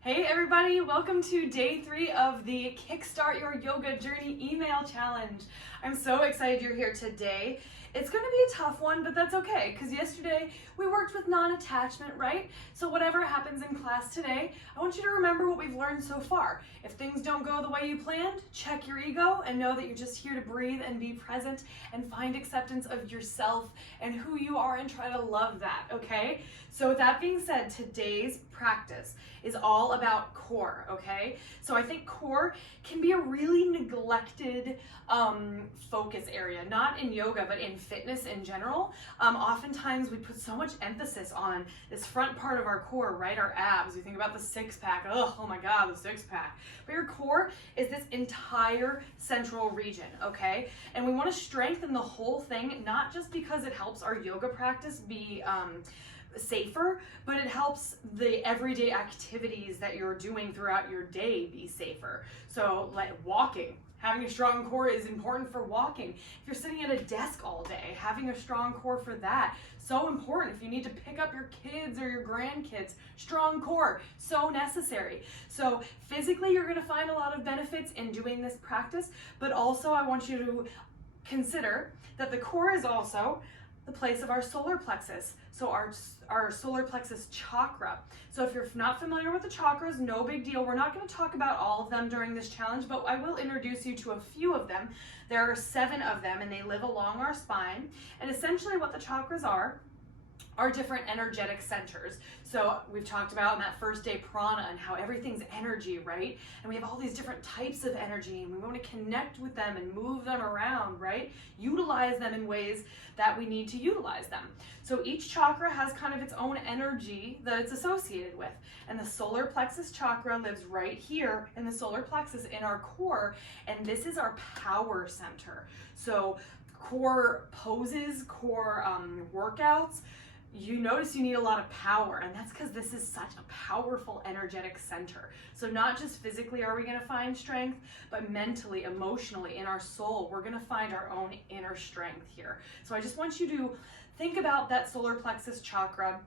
Hey everybody, welcome to day 3 of the Kickstart Your Yoga Journey email challenge. I'm so excited you're here today. It's going to be a tough one, but that's okay, because yesterday we worked with non-attachment, right? So whatever happens in class today, I want you to remember what we've learned so far. If things don't go the way you planned, check your ego and know that you're just here to breathe and be present and find acceptance of yourself and who you are and try to love that, okay? So with that being said, today's practice is all about core, okay? So I think core can be a really neglected focus area, not in yoga, but in fitness in general. Oftentimes we put so much emphasis on this front part of our core, right? Our abs. We think about the six-pack. Oh my God, the six-pack. But your core is this entire central region, okay? And we want to strengthen the whole thing, not just because it helps our yoga practice be safer, but it helps the everyday activities that you're doing throughout your day be safer. So like walking, having a strong core is important for walking. If you're sitting at a desk all day, having a strong core for that, so important. If you need to pick up your kids or your grandkids, strong core, so necessary. So physically you're going to find a lot of benefits in doing this practice, but also I want you to consider that the core is also the place of our solar plexus. So our solar plexus chakra. So if you're not familiar with the chakras, no big deal. We're not going to talk about all of them during this challenge, but I will introduce you to a few of them. There are 7 of them and they live along our spine. And essentially what the chakras are different energetic centers. So we've talked about in that first day prana and how everything's energy, right? And we have all these different types of energy and we want to connect with them and move them around, right? Utilize them in ways that we need to utilize them. So each chakra has kind of its own energy that it's associated with. And the solar plexus chakra lives right here in the solar plexus in our core. And this is our power center. So core poses, core workouts, you notice you need a lot of power, and that's because this is such a powerful energetic center. So not just physically are we going to find strength, but mentally, emotionally, in our soul, we're going to find our own inner strength here. So I just want you to think about that solar plexus chakra.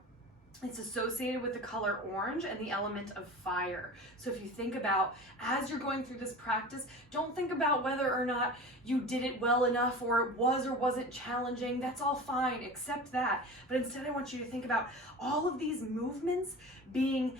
It's associated with the color orange and the element of fire. So if you think about, as you're going through this practice, don't think about whether or not you did it well enough or it was or wasn't challenging. That's all fine, accept that. But instead I want you to think about all of these movements being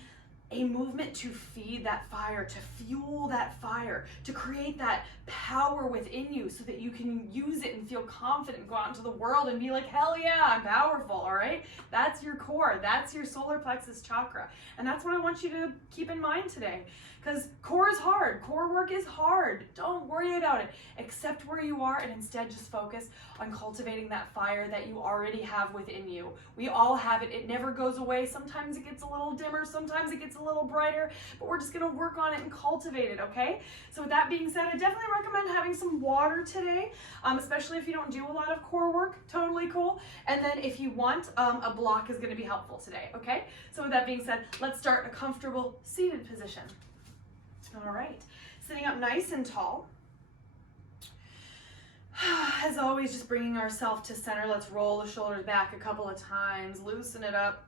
a movement to feed that fire, to fuel that fire, to create that power within you so that you can use it and feel confident, go out into the world and be like, hell yeah, I'm powerful, all right? That's your core, that's your solar plexus chakra. And that's what I want you to keep in mind today. Because core is hard, core work is hard. Don't worry about it. Accept where you are and instead just focus on cultivating that fire that you already have within you. We all have it, it never goes away. Sometimes it gets a little dimmer, sometimes it gets a little brighter, but we're just gonna work on it and cultivate it, okay? So with that being said, I definitely recommend having some water today, especially if you don't do a lot of core work, totally cool. And then if you want, a block is gonna be helpful today, okay? So with that being said, let's start a comfortable seated position. All right, sitting up nice and tall. As always, just bringing ourselves to center. Let's roll the shoulders back a couple of times, loosen it up.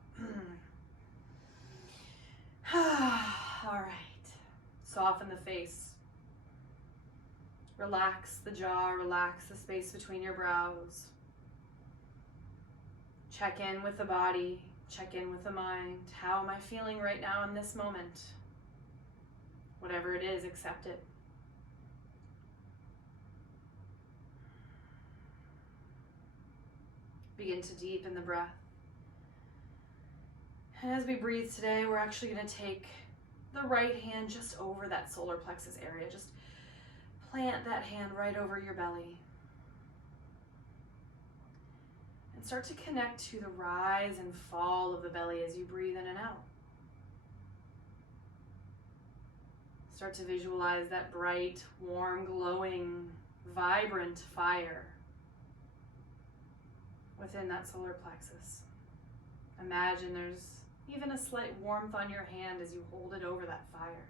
All right, soften the face. Relax the jaw, relax the space between your brows. Check in with the body, check in with the mind. How am I feeling right now in this moment? Whatever it is, accept it. Begin to deepen the breath. And as we breathe today, we're actually going to take the right hand just over that solar plexus area. Just plant that hand right over your belly. And start to connect to the rise and fall of the belly as you breathe in and out. Start to visualize that bright, warm, glowing, vibrant fire within that solar plexus. Imagine there's even a slight warmth on your hand as you hold it over that fire.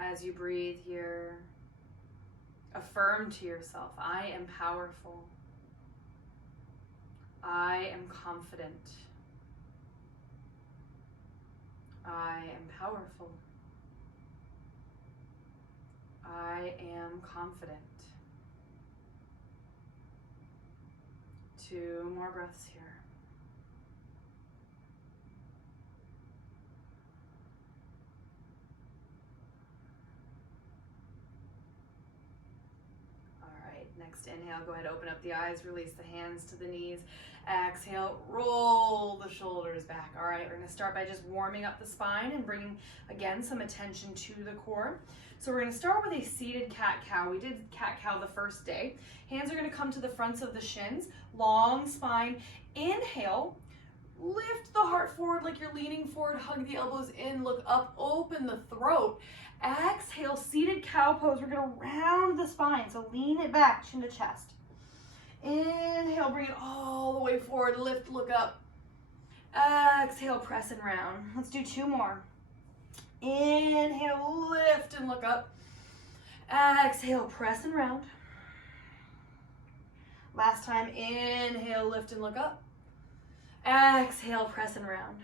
As you breathe here, affirm to yourself, I am powerful. I am confident. I am powerful. I am confident. 2 more breaths here. All right, next inhale, go ahead, open up the eyes, release the hands to the knees. Exhale, roll the shoulders back. All right, we're gonna start by just warming up the spine and bringing, again, some attention to the core. So we're gonna start with a seated cat-cow. We did cat-cow the first day. Hands are gonna come to the fronts of the shins, long spine. Inhale, lift the heart forward like you're leaning forward, hug the elbows in, look up, open the throat. Exhale, seated cow pose. We're gonna round the spine, so lean it back, chin to chest. Inhale, bring it all the way forward, lift, look up. Exhale, press and round. Let's do 2 more. Inhale, lift and look up. Exhale, press and round. Last time, inhale, lift and look up. Exhale, press and round.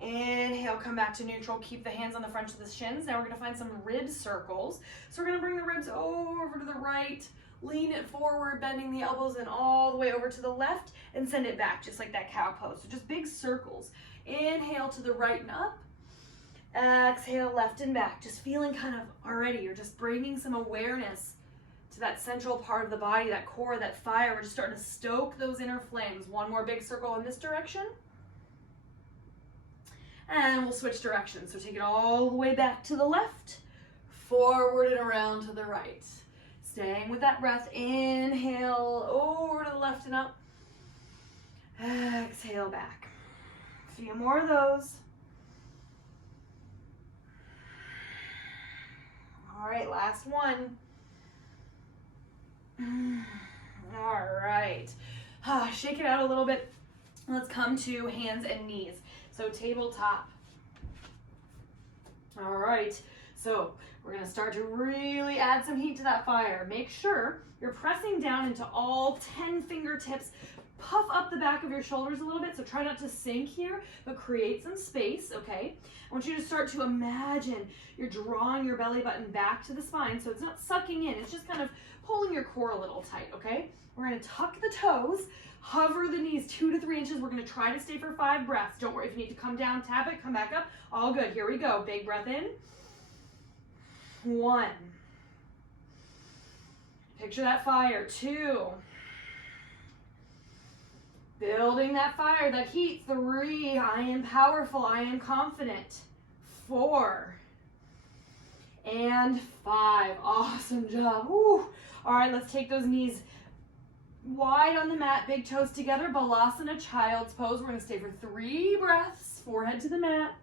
Inhale, come back to neutral. Keep the hands on the front of the shins. Now we're gonna find some rib circles. So we're gonna bring the ribs over to the right, lean it forward, bending the elbows in all the way over to the left, and send it back, just like that cow pose. So just big circles. Inhale to the right and up. Exhale, left and back. Just feeling kind of already, you're just bringing some awareness to that central part of the body, that core, that fire. We're just starting to stoke those inner flames. 1 more big circle in this direction. And we'll switch directions. So take it all the way back to the left, forward and around to the right. Staying with that breath. Inhale, over to the left and up. Exhale back. A few more of those. All right, last one. All right. Shake it out a little bit. Let's come to hands and knees. So tabletop. All right. So we're going to start to really add some heat to that fire. Make sure you're pressing down into all 10 fingertips. Puff up the back of your shoulders a little bit, so try not to sink here, but create some space, okay? I want you to start to imagine you're drawing your belly button back to the spine, so it's not sucking in, it's just kind of pulling your core a little tight, okay? We're gonna tuck the toes, hover the knees 2 to 3 inches. We're gonna try to stay for 5 breaths. Don't worry, if you need to come down, tap it, come back up. All good, here we go. Big breath in. 1. Picture that fire. 2. Building that fire, that heat. 3, I am powerful, I am confident. 4. And 5. Awesome job. Woo. All right, let's take those knees wide on the mat, big toes together. Balasana, child's pose. We're gonna stay for 3 breaths, forehead to the mat.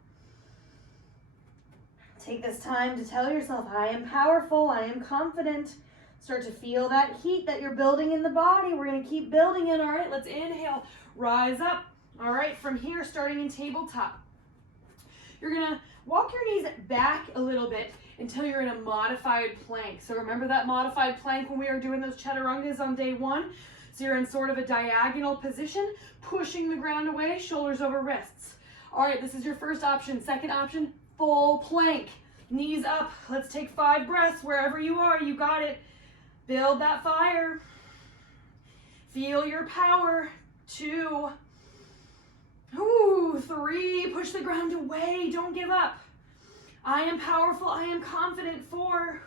Take this time to tell yourself, I am powerful, I am confident. Start to feel that heat that you're building in the body. We're gonna keep building it, all right? Let's inhale, rise up. All right, from here, starting in tabletop. You're gonna walk your knees back a little bit until you're in a modified plank. So remember that modified plank when we were doing those chaturangas on day 1? So you're in sort of a diagonal position, pushing the ground away, shoulders over wrists. All right, this is your first option. Second option, full plank. Knees up. Let's take 5 breaths wherever you are. You got it. Build that fire. Feel your power. 2. 3. Push the ground away. Don't give up. I am powerful. I am confident. 4.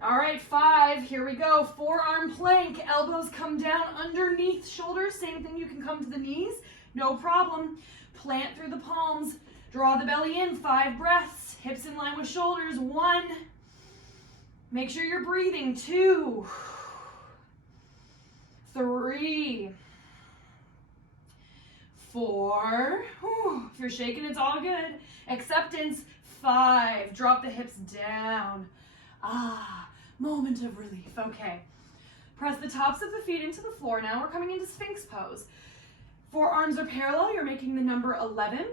All right, 5. Here we go. Forearm plank. Elbows come down underneath shoulders. Same thing. You can come to the knees. No problem. Plant through the palms. Draw the belly in. 5 breaths. Hips in line with shoulders. 1. Make sure you're breathing. 2. 3. 4. If you're shaking, it's all good. Acceptance. 5. Drop the hips down. Moment of relief. Okay. Press the tops of the feet into the floor. Now we're coming into Sphinx pose. Forearms are parallel. You're making the number 11.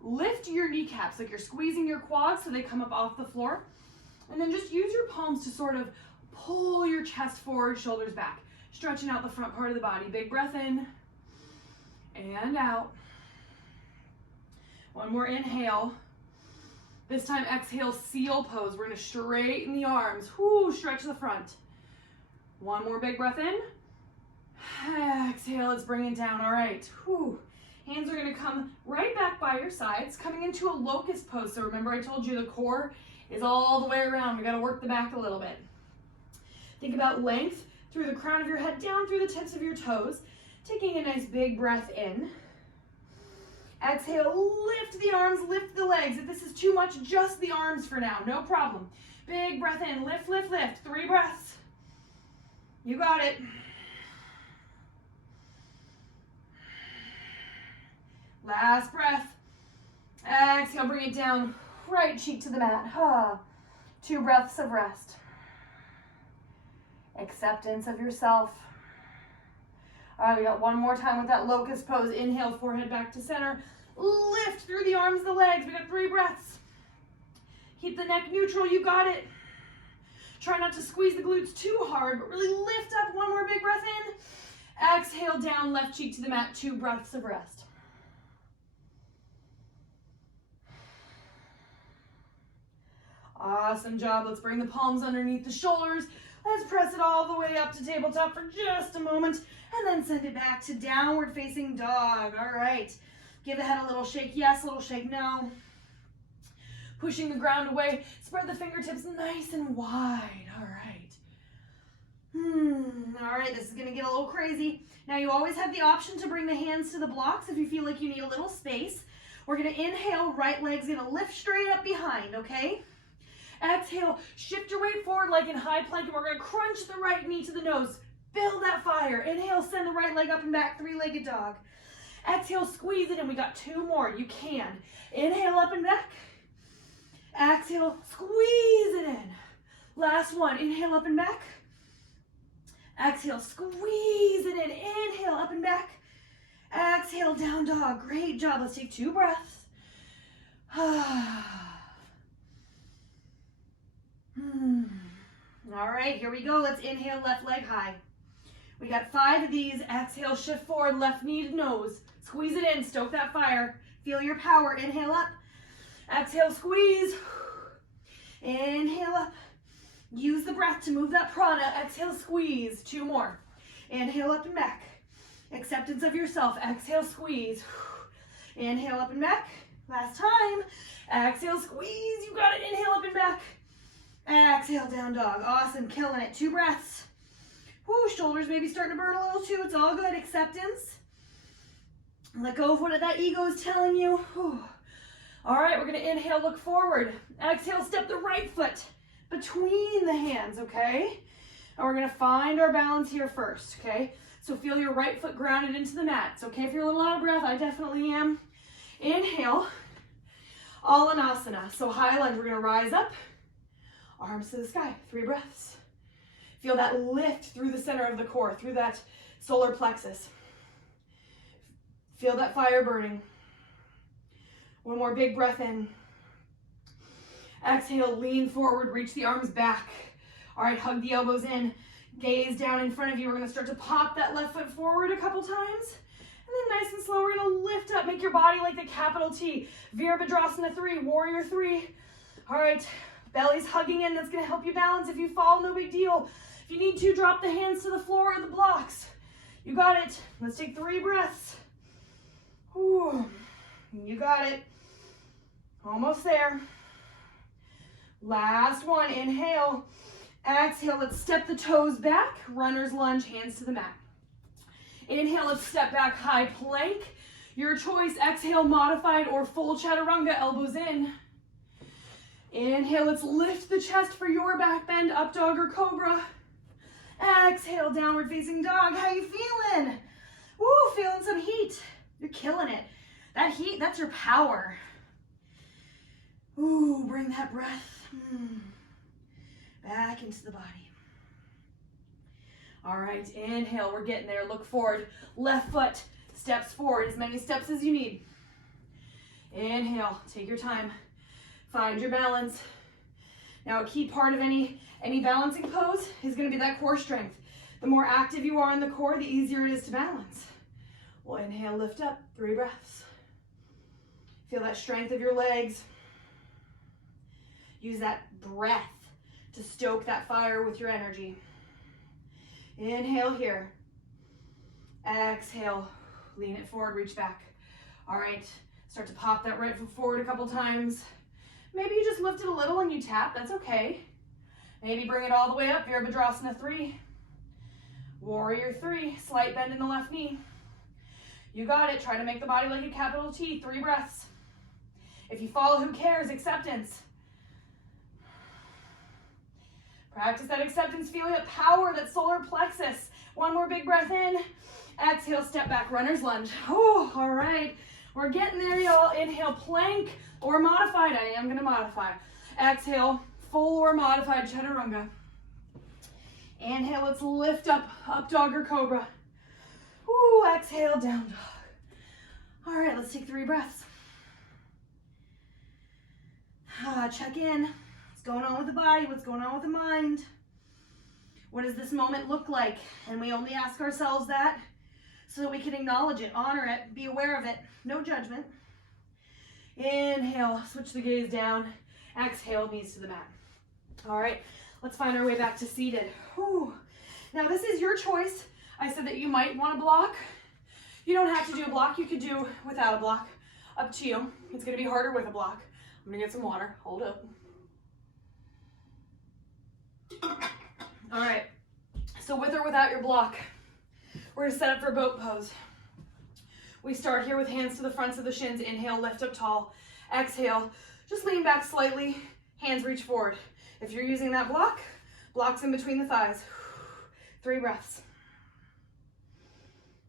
Lift your kneecaps like you're squeezing your quads so they come up off the floor. And then just use your palms to sort of pull your chest forward, shoulders back. stretching out the front part of the body. Big breath in and out. One more inhale. This time exhale, seal pose. We're gonna straighten the arms. Whoo, stretch the front. One more big breath in. Exhale, let's bring it down. All right, whoo. Hands are gonna come right back by your sides, coming into a locust pose. So remember I told you the core is all the way around. We gotta work the back a little bit. Think about length through the crown of your head, down through the tips of your toes. Taking a nice big breath in. Exhale, lift the arms, lift the legs. If this is too much, just the arms for now, no problem. Big breath in, lift, lift, lift. 3 breaths. You got it. Last breath. Exhale, bring it down. Right cheek to the mat. 2 breaths of rest. Acceptance of yourself. All right, we got one more time with that locust pose. Inhale, forehead back to center. Lift through the arms, the legs. We got 3 breaths. Keep the neck neutral. You got it. Try not to squeeze the glutes too hard, but really lift up. One more big breath in. Exhale down, left cheek to the mat. 2 breaths of rest. Awesome job. Let's bring the palms underneath the shoulders. Let's press it all the way up to tabletop for just a moment, and then send it back to downward facing dog. All right. Give the head a little shake. Yes, a little shake. No. Pushing the ground away. Spread the fingertips nice and wide. All right. All right, this is going to get a little crazy. Now, you always have the option to bring the hands to the blocks if you feel like you need a little space. We're going to inhale. Right leg's going to lift straight up behind, okay? Exhale, shift your weight forward like in high plank, and we're gonna crunch the right knee to the nose. Build that fire. Inhale, send the right leg up and back, 3-legged dog. Exhale, squeeze it in. We got 2 more. You can. Inhale, up and back. Exhale, squeeze it in. Last one. Inhale, up and back. Exhale, squeeze it in. Inhale, up and back. Exhale, down dog. Great job. Let's take 2 breaths. All right, here we go. Let's inhale, left leg high. We got 5 of these. Exhale, shift forward, left knee to nose. Squeeze it in, stoke that fire. Feel your power. Inhale up. Exhale, squeeze. Inhale up. Use the breath to move that prana. Exhale, squeeze. 2 more. Inhale up and back. Acceptance of yourself. Exhale, squeeze. Inhale up and back. Last time. Exhale, squeeze. You got it. Inhale up and back. Exhale, down dog. Awesome, killing it. 2 breaths. Whoo, shoulders maybe starting to burn a little too. It's all good. Acceptance. Let go of what that ego is telling you. Whew. All right, we're going to inhale, look forward. Exhale, step the right foot between the hands, okay? And we're going to find our balance here first, okay? So feel your right foot grounded into the mat. It's okay if you're a little out of breath. I definitely am. Inhale, Alanasana. So high lunge, we're going to rise up. Arms to the sky, 3 breaths. Feel that lift through the center of the core, through that solar plexus. Feel that fire burning. One more big breath in. Exhale, lean forward, reach the arms back. All right, hug the elbows in. Gaze down in front of you. We're gonna start to pop that left foot forward a couple times. And then nice and slow, we're gonna lift up, make your body like the capital T. Virabhadrasana 3, Warrior 3. All right. Belly's hugging in. That's going to help you balance. If you fall, no big deal. If you need to, drop the hands to the floor or the blocks. You got it. Let's take 3 breaths. Whew. You got it. Almost there. Last one. Inhale. Exhale. Let's step the toes back. Runner's lunge, hands to the mat. Inhale. Let's step back, high plank. Your choice. Exhale, modified or full chaturanga, elbows in. Inhale, let's lift the chest for your back bend, up dog or cobra. Exhale, downward facing dog. How you feeling? Woo, feeling some heat. You're killing it. That heat, that's your power. Ooh, bring that breath back into the body. All right, inhale, we're getting there. Look forward. Left foot steps forward, as many steps as you need. Inhale, take your time. Find your balance. Now a key part of any balancing pose is going to be that core strength. The more active you are in the core, the easier it is to balance. We'll inhale, lift up, 3 breaths. Feel that strength of your legs. Use that breath to stoke that fire with your energy. Inhale here. Exhale, lean it forward, reach back. All right, start to pop that right foot forward a couple times. Maybe you just lift it a little and you tap, that's okay. Maybe bring it all the way up, Virabhadrasana 3. Warrior 3, slight bend in the left knee. You got it, try to make the body like a capital T, 3 breaths. If you fall, who cares? Acceptance. Practice that acceptance, feel that power, that solar plexus. One more big breath in. Exhale, step back, runner's lunge. Oh, all right. We're getting there, y'all. Inhale, plank or modified. I am gonna modify. Exhale, full or modified chaturanga. Inhale, let's lift up, up dog or cobra. Ooh, exhale, down dog. All right, let's take 3 breaths. Check in. What's going on with the body? What's going on with the mind? What does this moment look like? And we only ask ourselves that so that we can acknowledge it, honor it, be aware of it. No judgment. Inhale, switch the gaze down. Exhale, knees to the mat. All right, let's find our way back to seated. Whew. Now this is your choice. I said that you might want to block. You don't have to do a block. You could do without a block. Up to you. It's going to be harder with a block. I'm going to get some water. Hold up. All right, so with or without your block, we're gonna set up for boat pose. We start here with hands to the fronts of the shins. Inhale, lift up tall. Exhale, just lean back slightly, hands reach forward. If you're using that block, blocks in between the thighs. 3 breaths.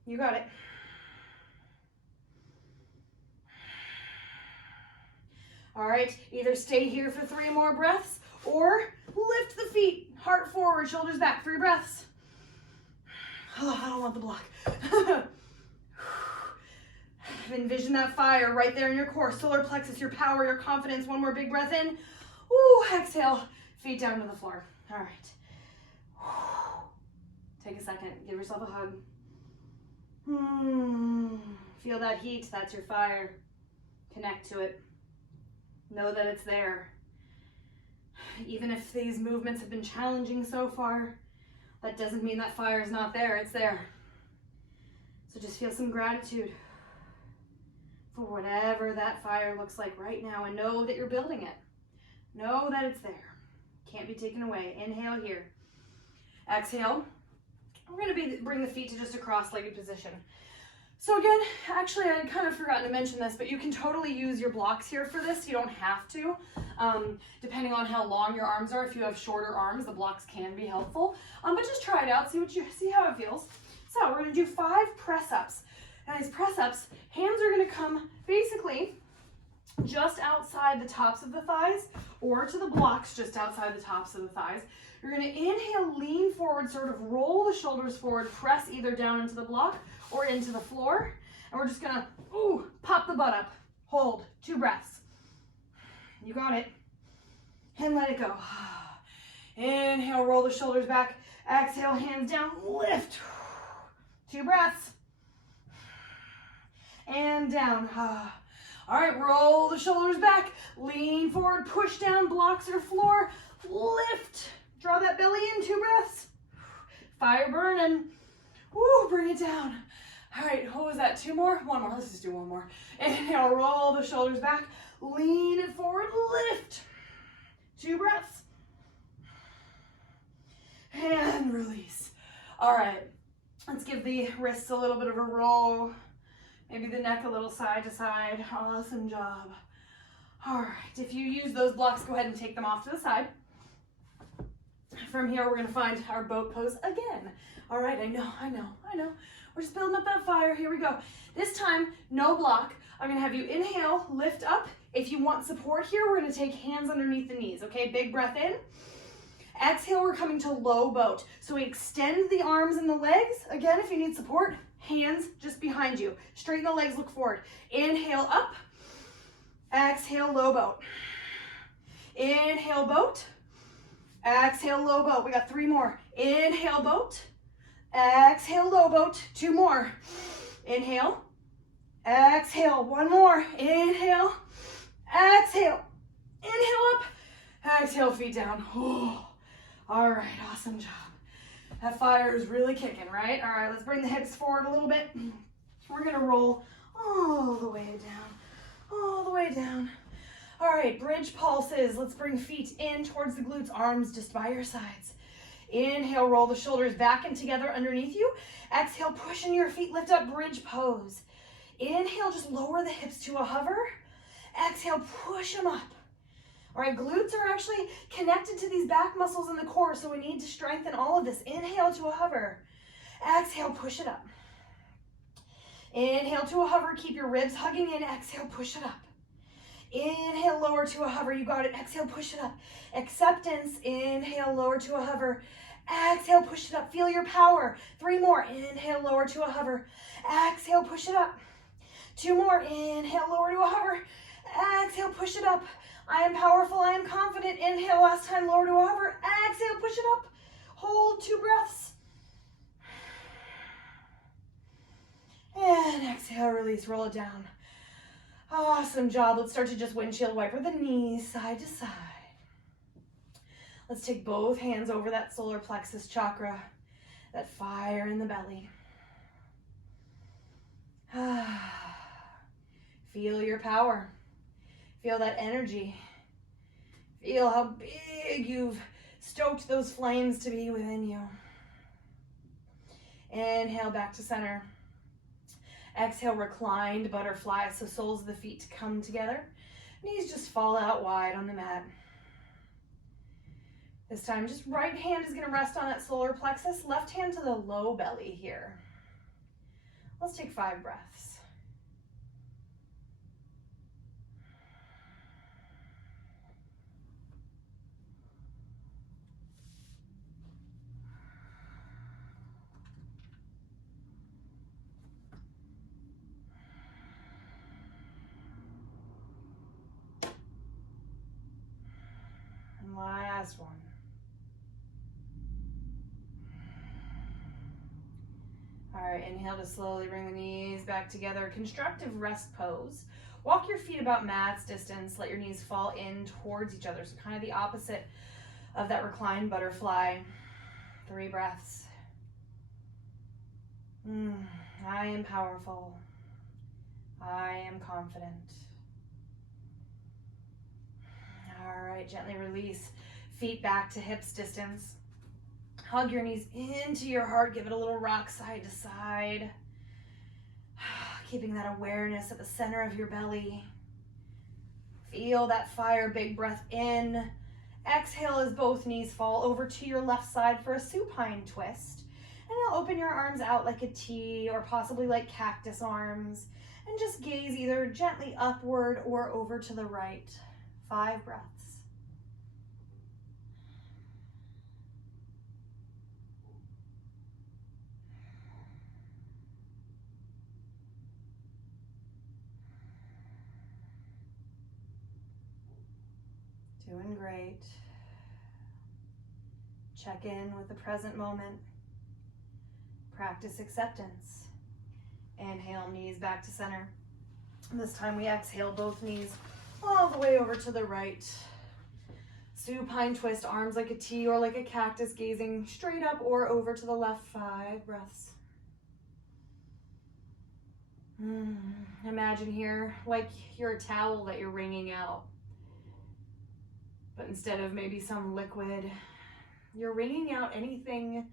You got it. All right, either stay here for 3 more breaths or lift the feet, heart forward, shoulders back, 3 breaths. Oh, I don't want the block. Envision that fire right there in your core, solar plexus, your power, your confidence. 1 more big breath in. Ooh, exhale, feet down to the floor. All right. Take a second, give yourself a hug. Feel that heat, that's your fire. Connect to it. Know that it's there. Even if these movements have been challenging so far, that doesn't mean that fire is not there, it's there. So just feel some gratitude for whatever that fire looks like right now, and know that you're building it. Know that it's there. Can't be taken away. Inhale here. Exhale. We're gonna bring the feet to just a cross-legged position. So again, actually I kind of forgot to mention this, but you can totally use your blocks here for this. You don't have to. Depending on how long your arms are, if you have shorter arms, the blocks can be helpful. But just try it out, see how it feels. So we're gonna do 5 press-ups. Now these press-ups, hands are gonna come basically just outside the tops of the thighs or to the blocks just outside the tops of the thighs. You're gonna inhale, lean forward, sort of roll the shoulders forward, press either down into the block or into the floor. And we're just gonna, pop the butt up. Hold, 2 breaths. You got it. And let it go. Inhale, roll the shoulders back. Exhale, hands down, lift. 2 breaths. And down. All right, roll the shoulders back. Lean forward, push down, blocks or floor. Lift. Draw that belly in, 2 breaths. Fire burning. Woo, bring it down. All right, what was that? 2 more? 1 more. Let's just do 1 more. Inhale, roll the shoulders back. Lean it forward, lift. 2 breaths. And release. All right, let's give the wrists a little bit of a roll. Maybe the neck a little side to side. Awesome job. All right, if you use those blocks, go ahead and take them off to the side. From here, we're gonna find our boat pose again. All right, I know. We're just building up that fire. Here we go. This time, no block. I'm gonna have you inhale, lift up. If you want support here, we're gonna take hands underneath the knees, okay? Big breath in. Exhale, we're coming to low boat. So we extend the arms and the legs. Again, if you need support, hands just behind you. Straighten the legs, look forward. Inhale, up. Exhale, low boat. Inhale, boat. Exhale, low boat. We got 3 more. Inhale, boat. Exhale, low boat. 2 more. Inhale. Exhale. 1 more. Inhale. Exhale. Inhale up. Exhale, feet down. Oh. All right, awesome job. That fire is really kicking, right? All right, let's bring the hips forward a little bit. We're gonna roll all the way down, all the way down. All right, bridge pulses. Let's bring feet in towards the glutes, arms just by your sides. Inhale, roll the shoulders back and together underneath you. Exhale, push in your feet, lift up, bridge pose. Inhale, just lower the hips to a hover. Exhale, push them up. All right, glutes are actually connected to these back muscles in the core, so we need to strengthen all of this. Inhale to a hover. Exhale, push it up. Inhale to a hover, keep your ribs hugging in. Exhale, push it up. Inhale, lower to a hover. You got it. Exhale, push it up. Acceptance. Inhale, lower to a hover. Exhale, push it up. Feel your power. 3 more. Inhale, lower to a hover. Exhale, push it up. 2 more. Inhale, lower to a hover. Exhale, push it up. I am powerful. I am confident. Inhale, last time, lower to a hover. Exhale, push it up. Hold 2 breaths. And exhale, release, roll it down. Awesome job. Let's start to just windshield wiper the knees side to side. Let's take both hands over that solar plexus chakra, that fire in the belly. Feel your power. Feel that energy. Feel how big you've stoked those flames to be within you. Inhale, back to center. Exhale, reclined butterfly, so soles of the feet come together. Knees just fall out wide on the mat. This time, just right hand is going to rest on that solar plexus, left hand to the low belly here. Let's take 5 breaths. Last one. All right, inhale to slowly bring the knees back together. Constructive rest pose. Walk your feet about mat's distance. Let your knees fall in towards each other. So kind of the opposite of that reclined butterfly. 3 breaths. I am powerful. I am confident. All right, gently release. Feet back to hips distance. Hug your knees into your heart. Give it a little rock side to side. Keeping that awareness at the center of your belly. Feel that fire. Big breath in. Exhale as both knees fall over to your left side for a supine twist. And now open your arms out like a T or possibly like cactus arms. And just gaze either gently upward or over to the right. 5 breaths. Doing great. Check in with the present moment. Practice acceptance. Inhale, knees back to center. This time we exhale both knees all the way over to the right. Supine twist, arms like a T or like a cactus, gazing straight up or over to the left. 5 breaths. Imagine here like you're a towel that you're wringing out. But instead of maybe some liquid, you're wringing out anything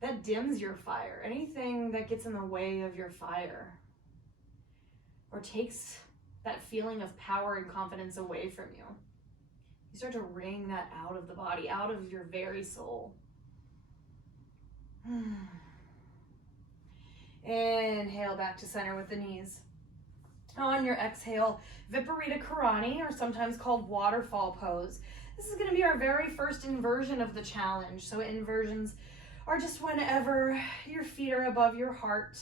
that dims your fire, anything that gets in the way of your fire or takes that feeling of power and confidence away from you. You start to wring that out of the body, out of your very soul. Inhale back to center with the knees. On your exhale, Viparita Karani, or sometimes called Waterfall Pose. This is going to be our very first inversion of the challenge. So inversions are just whenever your feet are above your heart.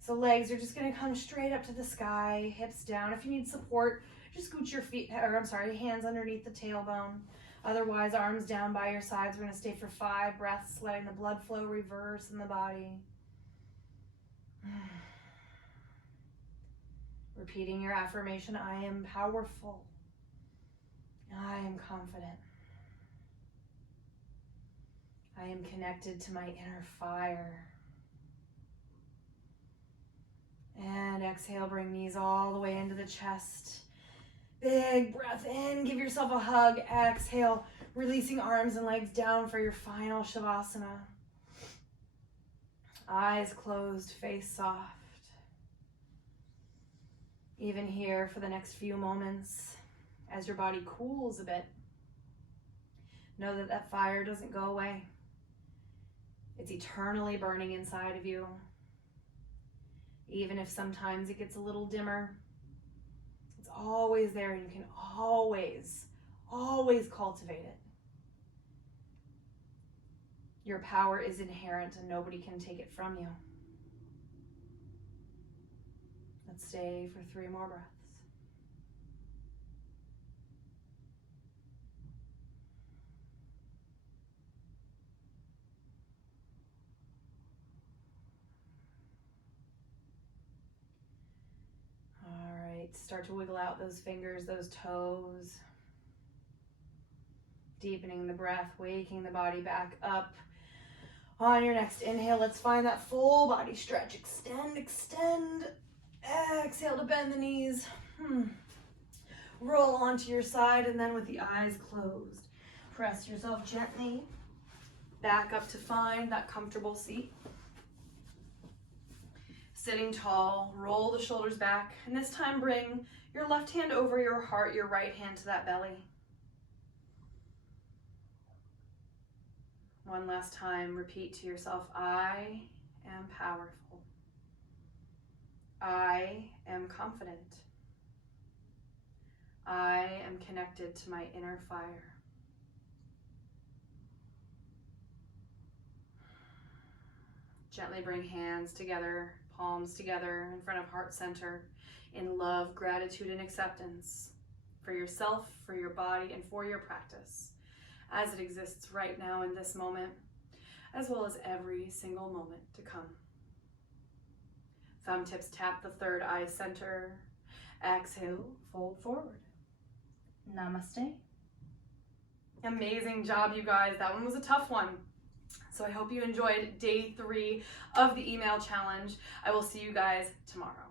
So legs are just going to come straight up to the sky, hips down. If you need support, just scoot your feet, or I'm sorry, hands underneath the tailbone. Otherwise, arms down by your sides. We're going to stay for 5 breaths, letting the blood flow reverse in the body. Repeating your affirmation, I am powerful. I am confident. I am connected to my inner fire. And exhale, bring knees all the way into the chest. Big breath in, give yourself a hug. Exhale, releasing arms and legs down for your final Shavasana. Eyes closed, face soft. Even here for the next few moments, as your body cools a bit, know that that fire doesn't go away. It's eternally burning inside of you. Even if sometimes it gets a little dimmer, it's always there, and you can always cultivate it. Your power is inherent and nobody can take it from you. Let's stay for 3 more breaths. Start to wiggle out those fingers, those toes. Deepening the breath, waking the body back up. On your next inhale, let's find that full body stretch. Extend, extend. Exhale to bend the knees. Roll onto your side, and then with the eyes closed, press yourself gently back up to find that comfortable seat. Sitting tall, roll the shoulders back, and this time bring your left hand over your heart, your right hand to that belly. One last time, repeat to yourself, I am powerful. I am confident. I am connected to my inner fire. Gently bring hands together, palms together in front of heart center in love, gratitude, and acceptance for yourself, for your body, and for your practice as it exists right now in this moment, as well as every single moment to come. Thumb tips tap the third eye center. Exhale, fold forward. Namaste. Amazing job, you guys. That one was a tough one. So I hope you enjoyed day 3 of the email challenge. I will see you guys tomorrow.